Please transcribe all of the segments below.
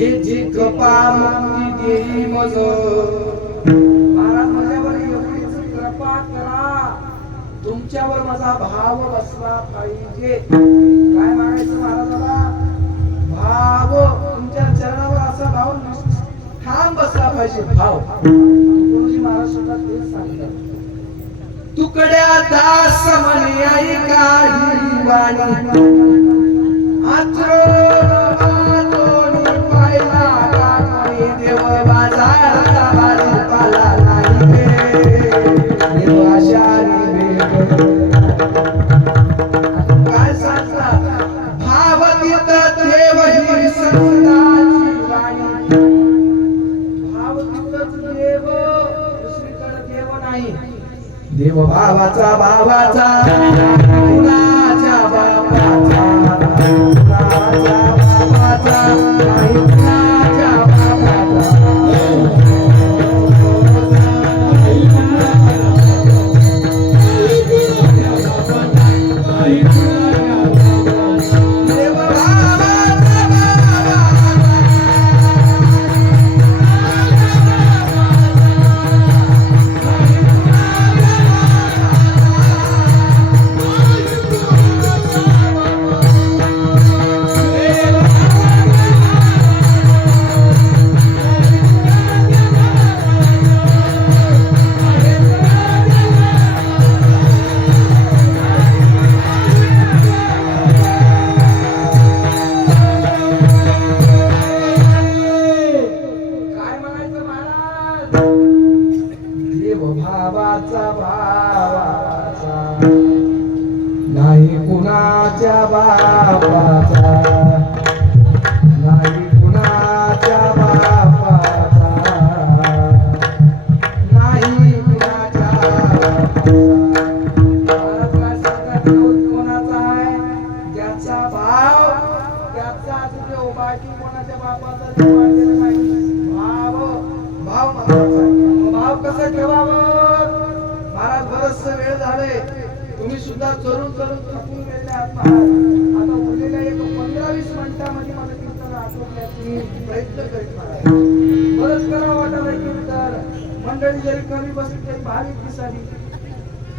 हे जी कृपा मुक्ती देई मज महाराज माझ्यावर एवढीच कृपा करा, तुमच्यावर माझा भाव बसला पाहिजे. काय मागायचं महाराजाला? भाव, तुमच्या चरणावर असा भाव ठाम बसला पाहिजे. भाव गुरुजी महाराज सुद्धा तेच सांगतात. तुकड्या दास म्हणे ऐका ही वाणी, आचरून पाहिला काळी देव बाजाराचा भाजीपाला नाही देव आशारी काय सांगतात? भाव देत देव ही संताची वाणी, भाव देत देव, दुसरीकडे देव नाही. देव भावाचा भावाचा कुणाच्या बापाचा, कुणाच्या बापाचा नाही, कुणाच्या बापाचा. देव भावाचा भावाचा भावाचा नाही कुणाच्या बापाचा, नाही कुणाच्या बापाचा, नाही कुणाच्या बापाचा. कोणाचा आहे? ज्याचा भाव, त्याचा जो बाकी कोणाच्या बापाचा जो वाढलेला नाही. भाव, भाव महत्वाचा आहे. भाव कसं ठेवावं? महाराज बरच वेळ झाले, तुम्ही सुद्धा चरून चरून थकून गेले आहात महाराज. आता उरलेल्या एक 15-20 मिनिटांमध्ये मला कीर्तन आठवण्याची प्रयत्न करीत महाराज. बरंच करावं वाटायला कीर्तन. मंडळी जरी कमी बसली तरी भारी दिसाली.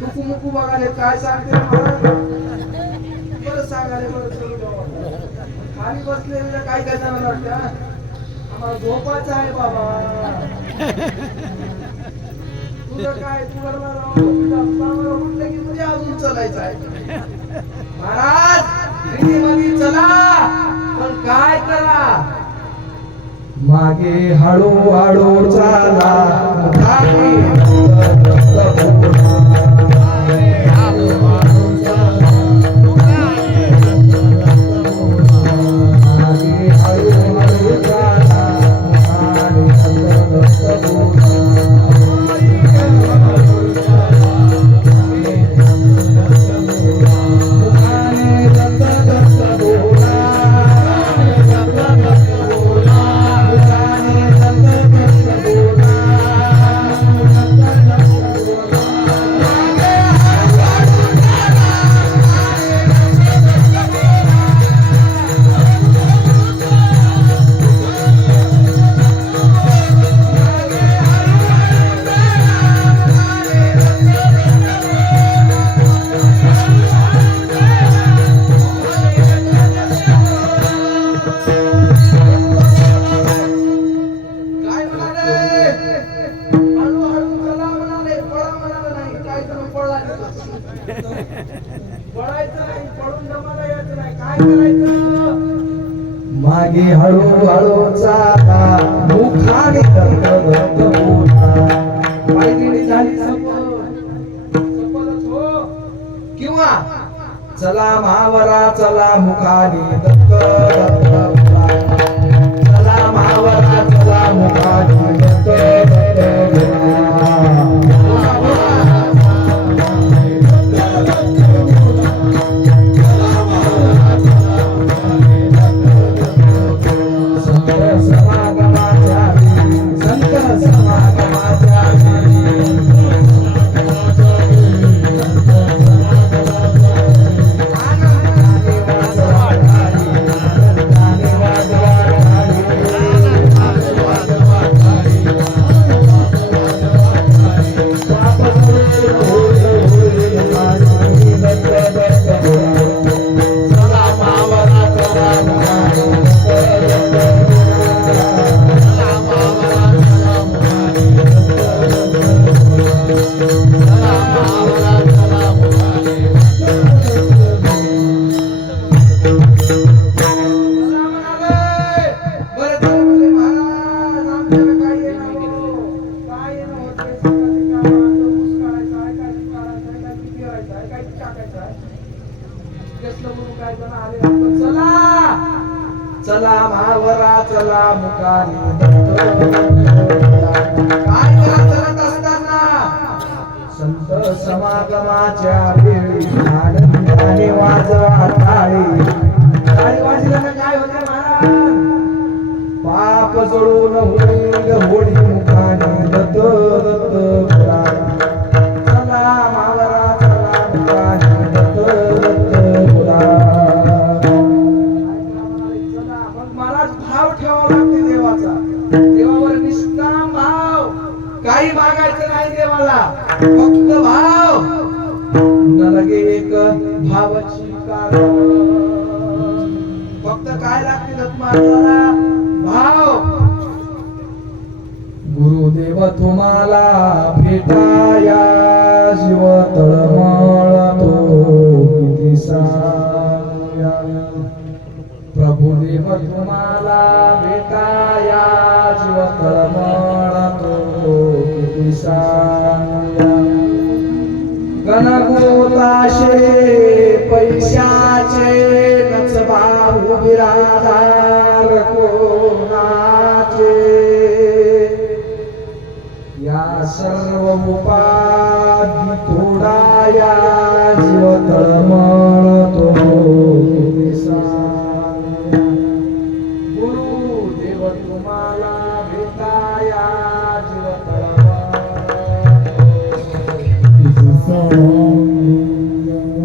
तुकू मुकू बघाले काय सांगते महाराज? बरं सांगाले, बरं चलू बाबा. खाली बसलेल्या काय काय जाणार वाटतं? आम्हाला झोपायचं आहे बाबा. तुझं काय, तू म्हटलं की तुझ्या अजून चालायचं आहे. महाराज रीतीमध्ये चला, पण काय करा? मागे हळूहळू चाला, मागे हळूहळू चाला, मुखाने दगदग बोला. पायरी झाली सफलच हो. किंवा चला महावरा चला, मुखाने दगदग बोला. चला महावरा चला, मुखाने दगदग चला मावरा चला मुकानी काय करत असताना संत समागमाच्या वेळी आनंदाने वाजवा टाळी टाळी वाजल्यानं काय होते महाराज पाप जळून होईल होडी मुखाने दत्त दत्त पुराण चला मावरा चला मुकानी दत्त दत्त पुराण चला मग महाराज भाव ठेवावा लागते देवाचा देवावर निष्काम भाव काही मागायचं नाही देवाला फक्त भाव न लगे एक भावाची कारण फक्त काय लागते दत्तमाताला भाव गुरुदेव तुम्हाला भेटाया जीव तळमळतो किती सांगा प्रभुदेव तुम्हाला भेटाया जीव तळमळतो किती सांगा गणगोताशे पैशाचे नचबाहू बिरादार कोणाचे या सर्व उपाधी तोडाया जीव तळमळतो गुरुदेव तुम्हाला भेटाया जीव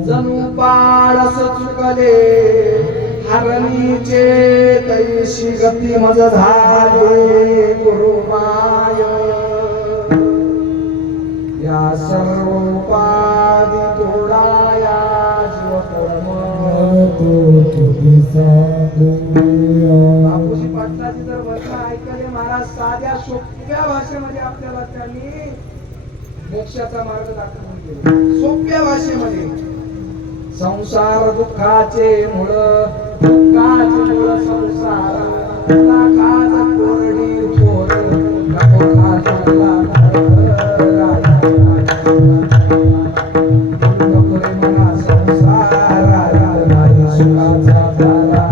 जणू पाळस चुकले हरणीचे तैशी गती मज झाले गुरुमाय या सर्व उपाधी तोडाया जीव तळमळतो बापूजी पाटलाची जर वचन ऐकले महाराज साध्या सोप्या भाषेमध्ये आपल्याला त्यांनी मोक्षाचा मार्ग दाखवून दिला सोप्या भाषेमध्ये संसार दुःखाचे मूळ दुःखाचे मूळ संसार लाखात कोरडी थोर नको खाजला नको रे मना संसार नाही सुखाचा तारा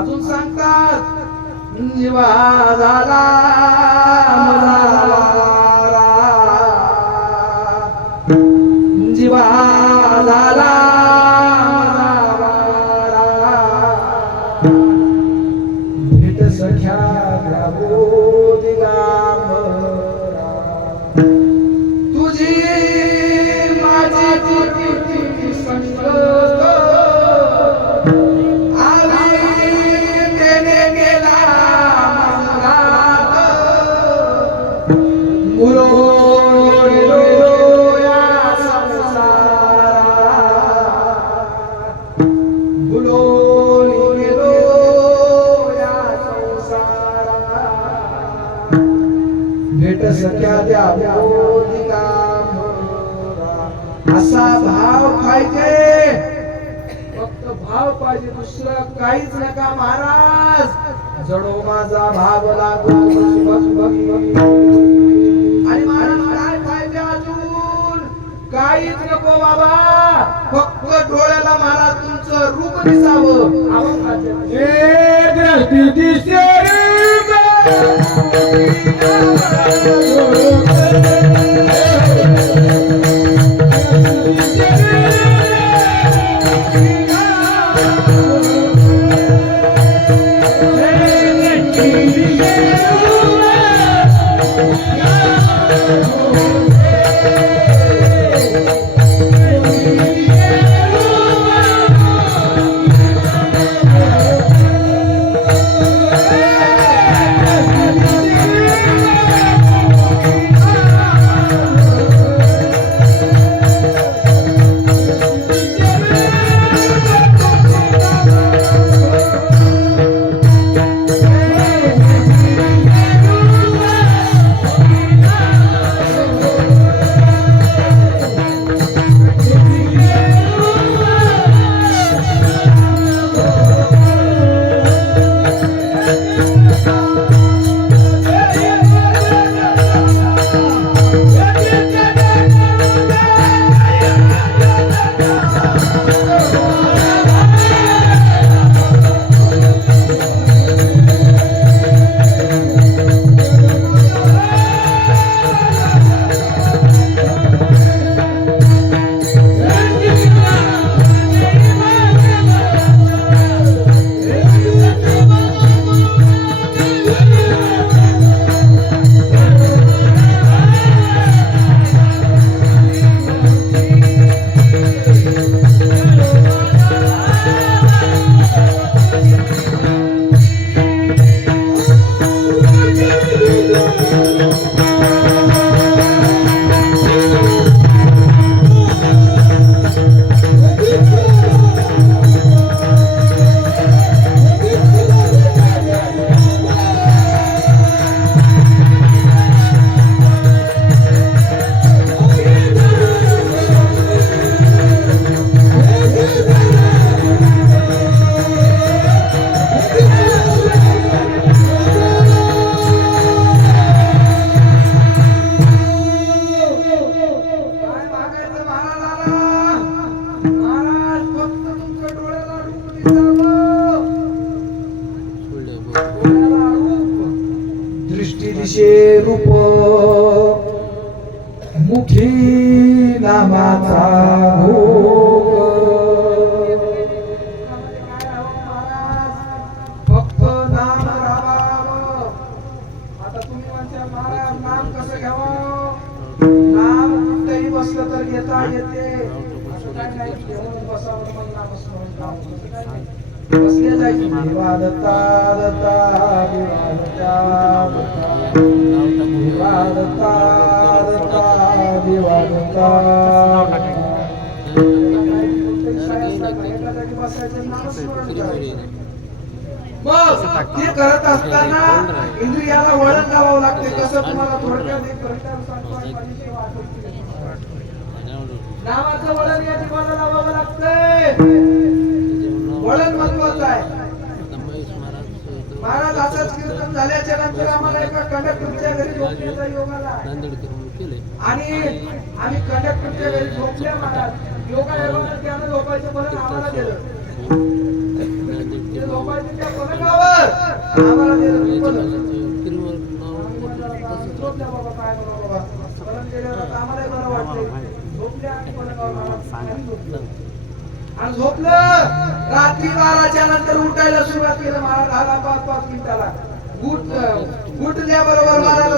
अजून सांगतात जीवा झाला जीवा झाला भेट सख्या द्यावो दिगांबरा तुझी माझी तुझी संगत आली देणे गेला गुरु भेट सख्या द्यावो दिगांबरा असा भाव पाहिजे फक्त भाव पाहिजे दुसरं काहीच नका महाराज जडो माझा भाव लागो आणि महाराज काय पाहिजे अजून काहीच नको बाबा फक्त डोळ्याला महाराज तुमचं रूप दिसावं आपण दृष्टी दिसे दिसे रूप मुखी नामाचा भोग. फक्त नाम राहावं. आता तुम्ही म्हणता महाराज नाम कसं घ्यावं? नाम कुठेही बसलं तर घेता येते. असं काय नाही घेऊन बसावं मग नामस्मरण करावं. असं काय नाही. बसले जायचे देवा दत्ता दत्ता देवा दत्ता दत्ता देवा दत्ता दत्ता देवा दत्ता. एका जागी बसायचं नामस्मरण करायचं. मग ते करत असताना इंद्रियाला वळण लावावं लागते. कसं तुम्हाला थोडक्यात एक कविता सांगतो आणि माझी सेवा आटोपते. नामाचं वळण या जीवाला लावावं लागतंय. वळण महत्वाचं आहे. महाराज असंच कीर्तन झाल्याच्या नंतर आम्हाला एका कंडक्टरच्या घरी झोपण्याचा योग आला आणि आम्ही कंडक्टरच्या घरी झोपल्या. महाराज योगायोगानं त्यानं झोपायचं बरं आम्हाला दिलं. ते झोपायचं त्या पलंगावर आम्हाला दिलं. झोपल्या बाबा काय म्हणा बाबा. पलंग गेल्यावर आम्हालाही बरं वाटतंय. झोपल्या आणि पलंगावर आणि झोपलं. रात्री 12च्या नंतर उठायला सुरुवात केलं. महाराज आला 5-5 मिनिटाला. उठल्याबरोबर महाराज